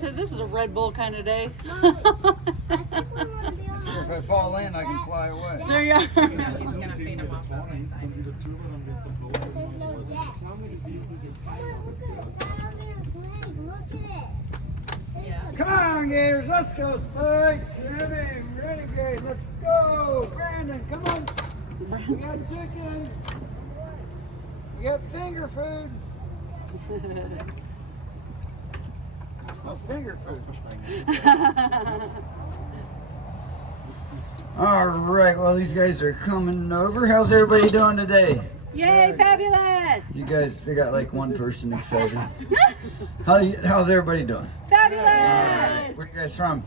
said, this is a Red Bull kind of day. If I fall in, I can fly away. There you are. He's gonna feed him off the right side. Come on, Gators, let's go, Spike. Jimmy, Renegade, let's go. Brandon, come on. We got chicken. We got finger food. Oh, finger food. All right, well, these guys are coming over. How's everybody doing today? Yay, fabulous! You guys, we got like one person excited. How's everybody doing? Fabulous! Where you guys from?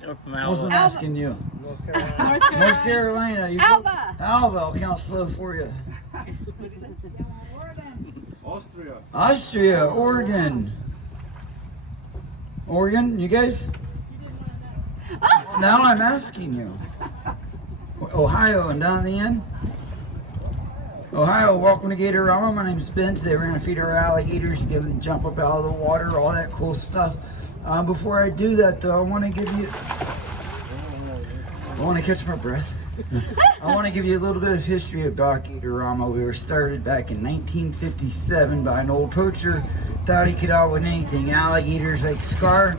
From I wasn't asking you. North North Carolina. You Alba! Alba, I'll count slow for you. Austria. Austria, Oregon. Oregon, you guys? Now I'm asking you. Ohio, and down the end? Ohio, welcome to Gatorama. My name is Spence. They were going to feed our alligators, give them jump up out of the water, all that cool stuff. Before I do that, though, I want to catch my breath. I want to give you a little bit of history about Gatorama. We were started back in 1957 by an old poacher. Thought he could outwit anything. Alligators like Scar,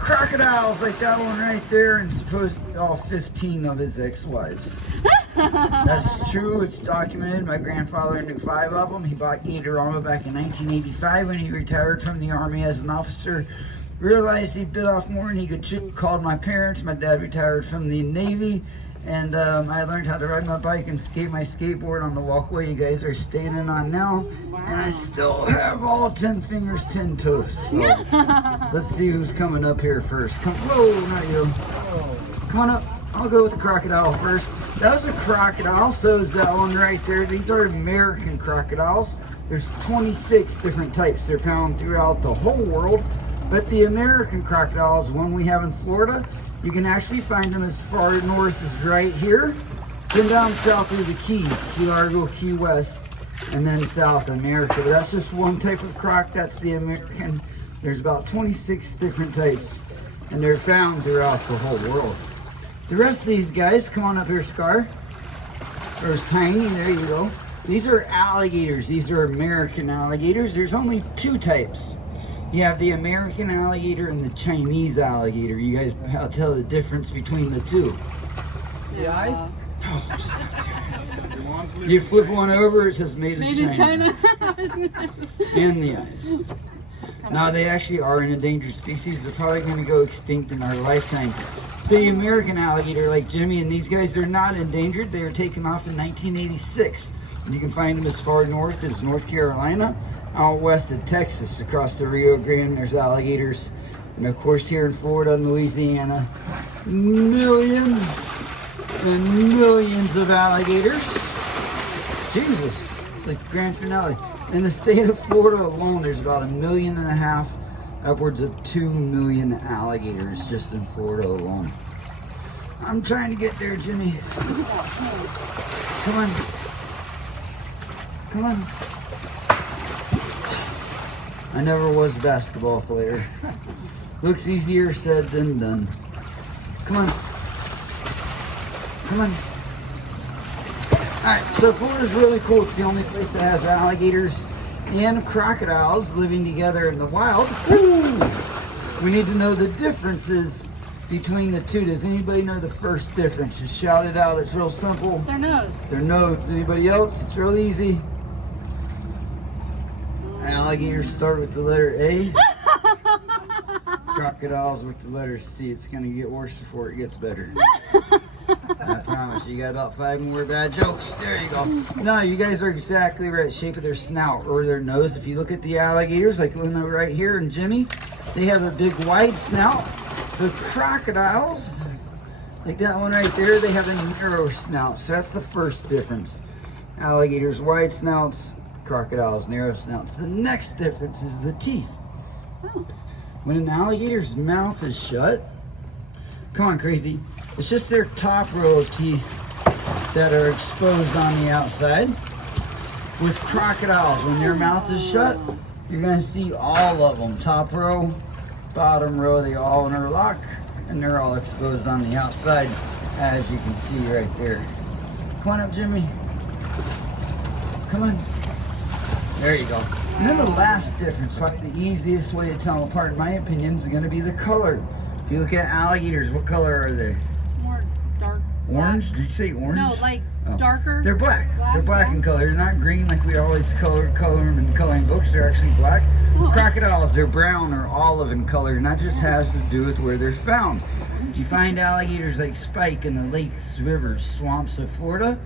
crocodiles like that one right there, and supposed all 15 of his ex-wives. That's true, it's documented. My grandfather knew 5 of them. He bought Gatorama back in 1985 when he retired from the Army as an officer. Realized he bit off more than he could chew. Called my parents. My dad retired from the Navy. And I learned how to ride my bike and skate my skateboard on the walkway you guys are standing on now. And I still have all 10 fingers, 10 toes. So let's see who's coming up here first. Whoa, not you. Come on up. I'll go with the crocodile first. That was a crocodile, so is that one right there. These are American crocodiles. There's 26 different types. They're found throughout the whole world. But the American crocodiles, one we have in Florida, you can actually find them as far north as right here, then down south through the Keys, Key Largo, Key West, and then South America. But that's just one type of croc, that's the American. There's about 26 different types, and they're found throughout the whole world. The rest of these guys, come on up here, Scar. There's Tiny, there you go. These are alligators, these are American alligators. There's only 2 types. You have the American alligator and the Chinese alligator. You guys know how to tell the difference between the 2. The eyes? You flip one over, it says made in China. And the eyes. Now they actually are an endangered species. They're probably going to go extinct in our lifetime. The American alligator, like Jimmy and these guys, they're not endangered. They were taken off in 1986. And you can find them as far north as North Carolina. Out west of Texas, across the Rio Grande, there's alligators. And of course here in Florida and Louisiana, millions and millions of alligators. Jesus, it's like grand finale. In the state of Florida alone, there's about 1.5 million, upwards of 2 million alligators just in Florida alone. I'm trying to get there, Jimmy. Come on. Come on. I never was a basketball player. Looks easier said than done. Come on. Come on. Alright, so Florida's really cool. It's the only place that has alligators and crocodiles living together in the wild. Ooh. We need to know the differences between the 2. Does anybody know the first difference? Just shout it out. It's real simple. Their nose. Their nose. Anybody else? It's real easy. Alligators start with the letter A. Crocodiles with the letter C. It's going to get worse before it gets better. I promise you. You got about 5 more bad jokes. There you go. No, you guys are exactly right. Shape of their snout or their nose. If you look at the alligators, like Luna right here and Jimmy, they have a big wide snout. The crocodiles, like that one right there, they have a narrow snout. So that's the first difference. Alligators, wide snouts. Crocodiles, narrow snouts. The next difference is the teeth. Oh. When an alligator's mouth is shut, come on, crazy, it's just their top row of teeth that are exposed on the outside. With crocodiles, when their mouth is shut, you're going to see all of them, top row, bottom row, they all interlock, and they're all exposed on the outside, as you can see right there. Come on up, Jimmy. Come on. There you go. And then the last difference, probably the easiest way to tell them apart, in my opinion, is going to be the color. If you look at alligators, what color are they? More dark. Orange? Did you say orange? No, like Oh. darker. They're black. They're black yeah. in color. They're not green like we always color them in coloring books. They're actually black. Oh. Crocodiles, they're brown or olive in color, and that just has to do with where they're found. You find alligators like Spike in the lakes, rivers, swamps of Florida.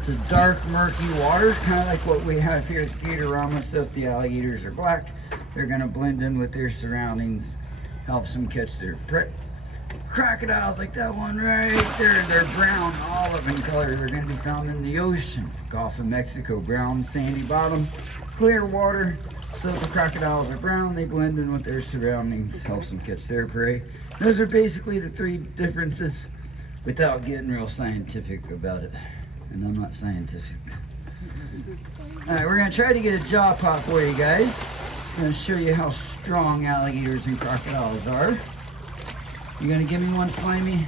It's a dark, murky water, kind of like what we have here at Gatorama. So if the alligators are black, they're going to blend in with their surroundings, helps them catch their prey. Crocodiles like that one right there, they're brown, olive in color. They're going to be found in the ocean, Gulf of Mexico, brown, sandy bottom, clear water. So if the crocodiles are brown, they blend in with their surroundings, helps them catch their prey. Those are basically the three differences without getting real scientific about it. And I'm not scientific. Alright, we're going to try to get a jaw pop for you guys. I'm going to show you how strong alligators and crocodiles are. You going to give me one, Slimy?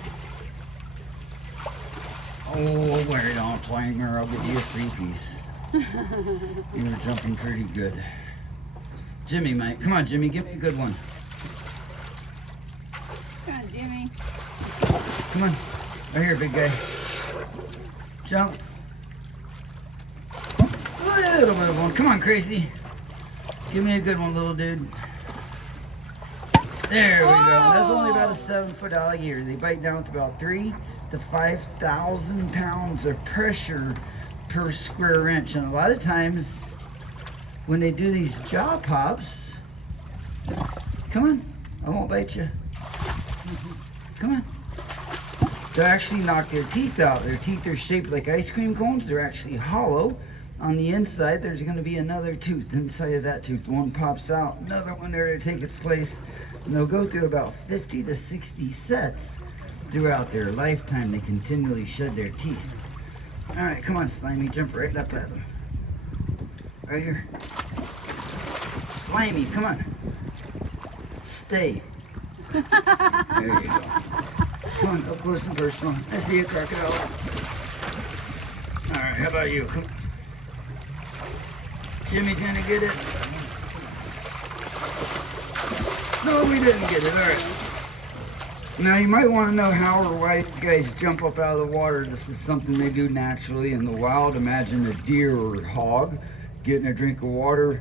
Oh, wait, don't Slimy, or I'll get you a 3-piece. You were jumping pretty good. Jimmy, Mike. Come on, Jimmy, give me a good one. Come on, Jimmy. Come on. Right here, big guy. Jump. A little bit of one. Come on, crazy. Give me a good one, little dude. There we go. That's only about a 7-foot alligator. They bite down to about 3,000 to 5,000 pounds of pressure per square inch. And a lot of times, when they do these jaw pops, come on, I won't bite you. Come on. They actually knock their teeth out. Their teeth are shaped like ice cream cones. They're actually hollow. On the inside, there's going to be another tooth inside of that tooth. One pops out, another one there to take its place. And they'll go through about 50 to 60 sets throughout their lifetime. They continually shed their teeth. All right, come on, Slimy, jump right up at them. Right here. Slimy, come on. Stay. There you go. Come on, up close and personal. I see a crocodile. All right, how about you? Come on. Jimmy's gonna get it. No, we didn't get it. All right. Now you might want to know how or why these guys jump up out of the water. This is something they do naturally in the wild. Imagine a deer or a hog getting a drink of water,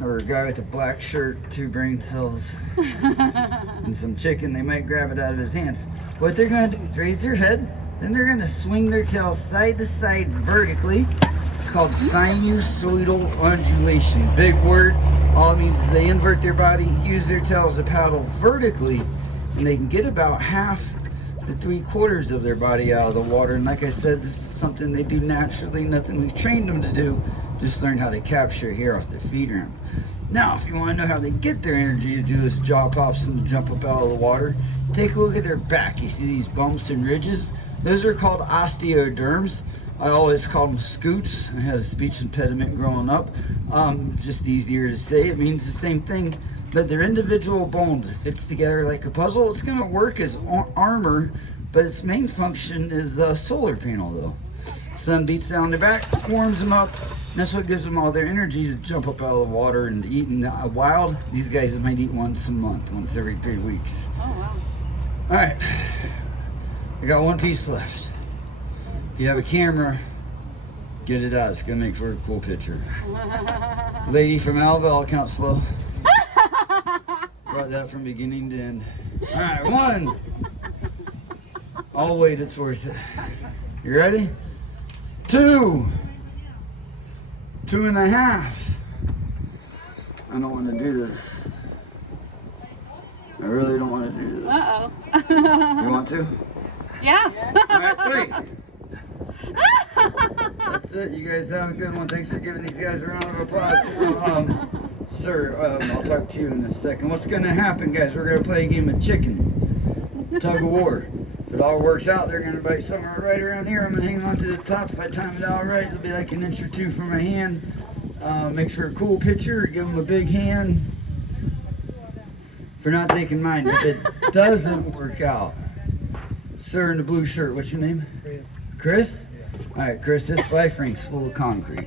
or a guy with a black shirt, 2 brain cells, and some chicken. They might grab it out of his hands. What they're going to do is raise their head, then they're going to swing their tail side to side vertically. It's called sinusoidal undulation. Big word. All it means is they invert their body, use their tails to paddle vertically, and they can get about half to 3/4 of their body out of the water. And like I said, this is something they do naturally, nothing we've trained them to do. Just learn how to capture here off the feed round. Now, if you want to know how they get their energy to do this jaw pops and to jump up out of the water, take a look at their back. You see these bumps and ridges? Those are called osteoderms. I always call them scoots. I had a speech impediment growing up. Just easier to say. It means the same thing, that they're individual bones. It fits together like a puzzle. It's going to work as armor, but its main function is a solar panel though. Sun beats down their back, warms them up. That's what gives them all their energy to jump up out of the water and eat. In the wild, these guys might eat once a month, once every 3 weeks. Oh, wow. All right, I got 1 piece left. If you have a camera, get it out. It's gonna make for a cool picture. Lady from Alva, I'll count slow. Brought that from beginning to end. All right, 1. I'll wait, it's worth it. You ready? 2. 2.5. I don't want to do this. I really don't want to do this. Uh-oh. You want to? Yeah. All right, 3. That's it. You guys have a good one. Thanks for giving these guys a round of applause. Sir, I'll talk to you in a second. What's going to happen, guys? We're going to play a game of chicken. Tug of war. If it all works out, they're going to bite somewhere right around here. I'm going to hang on to the top. If I time it out right, it'll be like 1 inch or 2 from my hand. Makes for a cool picture. Give them a big hand. for not taking mine. If it doesn't work out, sir in the blue shirt, what's your name? Chris. Chris? All right, Chris, this life ring's full of concrete.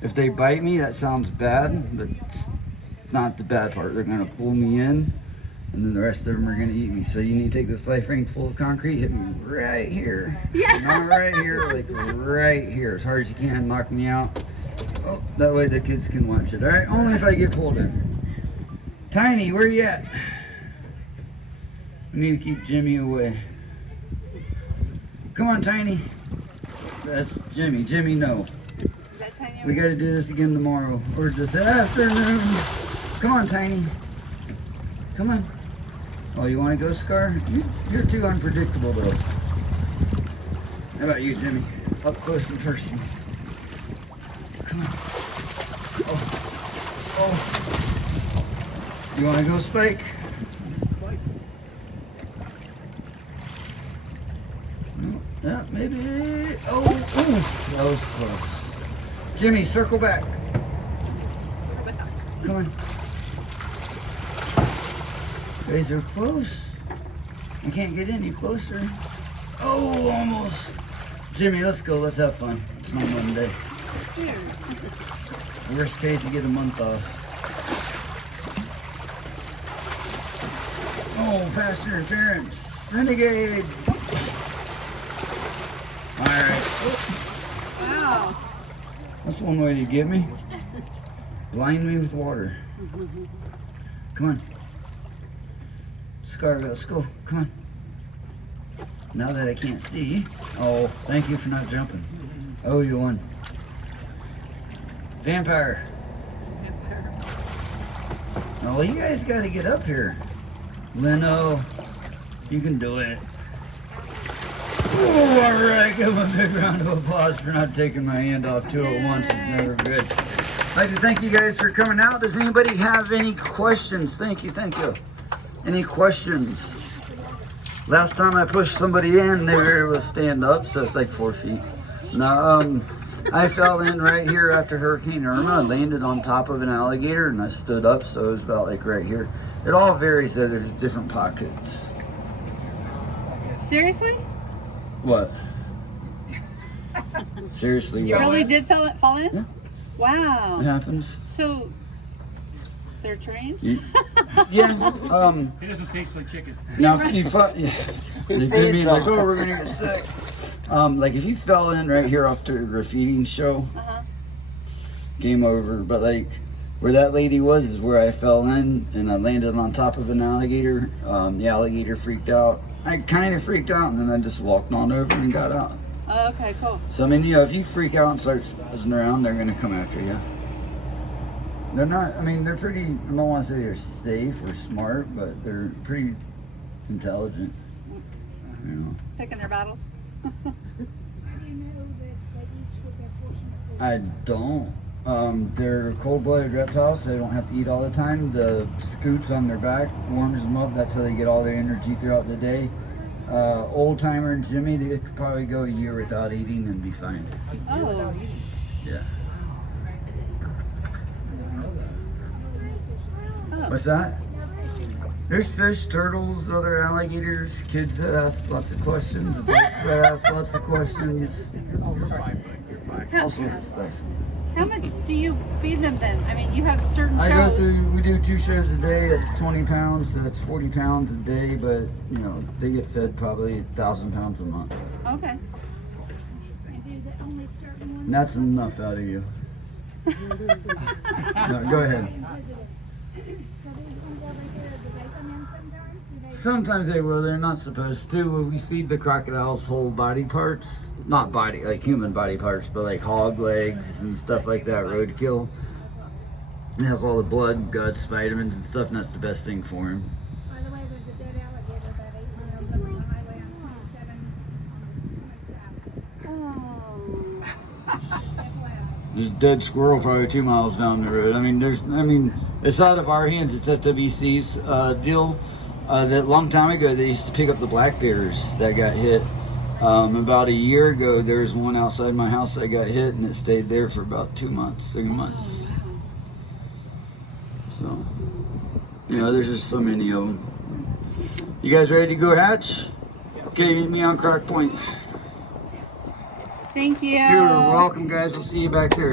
If they bite me, that sounds bad, but it's not the bad part. They're gonna pull me in, and then the rest of them are gonna eat me. So you need to take this life ring full of concrete, hit me right here. Yeah. Not right here, like right here, as hard as you can, knock me out. Oh, that way the kids can watch it, all right? Only if I get pulled in. Tiny, where you at? We need to keep Jimmy away. Come on, Tiny. That's Jimmy. Jimmy, no. Is that Tiny? We got to do this again tomorrow or this afternoon. Come on, Tiny. Come on. Oh, you want to go, Scar? You're too unpredictable, though. How about you, Jimmy? Up close and personal. Come on. Oh. You want to go, Spike? No, yeah, maybe. Oh, ooh, that was close. Jimmy, circle back. Come on. Guys are close. I can't get any closer. Oh, almost. Jimmy, let's go. Let's have fun. It's my Monday. Here. Worst case, you get a month off. Oh, pass interference. Renegade. Alright. Wow. That's one way to get me. Blind me with water. Come on. Scar, let's go. Come on. Now that I can't see. Oh, thank you for not jumping. Oh, you won. Vampire. Oh, you guys got to get up here. Leno, you can do it. Oh, all right. Give him a big round of applause for not taking my hand off two at once. It's never good. I'd like to thank you guys for coming out. Does anybody have any questions? Thank you. Any questions? Last time I pushed somebody in, they were able to stand up, so it's like 4 feet. Now, I fell in right here after Hurricane Irma. I landed on top of an alligator and I stood up, so it was about like right here. It all varies though, there's different pockets. Seriously? What? Seriously, You what? really did fall in? Yeah. Wow. It happens. So, they're trained? Yeah, It doesn't taste like chicken. now if you fought, yeah. They did me like, oh, we're gonna get sick. Like if you fell in right here off the graffiti show, Uh-huh. game over. But like where that lady was is where I fell in and I landed on top of an alligator. The alligator freaked out. I kind of freaked out and then I just walked on over and got out. Oh, okay, cool. So I mean, you know, if you freak out and start spazzing around, they're gonna come after you. They're not, I mean, they're pretty, I don't want to say they're safe or smart, but they're pretty intelligent, you know. Picking their battles? I don't. They're cold-blooded reptiles, so they don't have to eat all the time. The scoots on their back warms them up. That's how they get all their energy throughout the day. Old timer and Jimmy, they could probably go a year without eating and be fine. Oh. Yeah. Oh. What's that? There's fish, turtles, other alligators, kids that ask lots of questions, adults that ask lots of questions, all sorts of stuff. How much do you feed them then? I mean, you have certain I shows. go through, we do 2 shows a day, that's 20 pounds, so that's 40 pounds a day, but, you know, they get fed probably 1,000 pounds a month. Okay. And that's enough out of you. No, go ahead. Sometimes they will, they're not supposed to. We feed the crocodiles whole body parts. Not body, like human body parts, but like hog legs and stuff like that, roadkill. It has all the blood, guts, vitamins and stuff, and that's the best thing for him. By the way, there's a dead alligator about 8 miles up the highway on 27 Oh. There's a dead squirrel probably 2 miles down the road. I mean, it's out of our hands. It's FWC's deal. That long time ago, they used to pick up the black bears that got hit. About a year ago, there was one outside my house that got hit, and it stayed there for about 2 months, 3 months. So, You know, there's just so many of them. You guys ready to go hatch? Okay, meet me on Croc Point. Thank you. You're welcome, guys. We'll see you back there.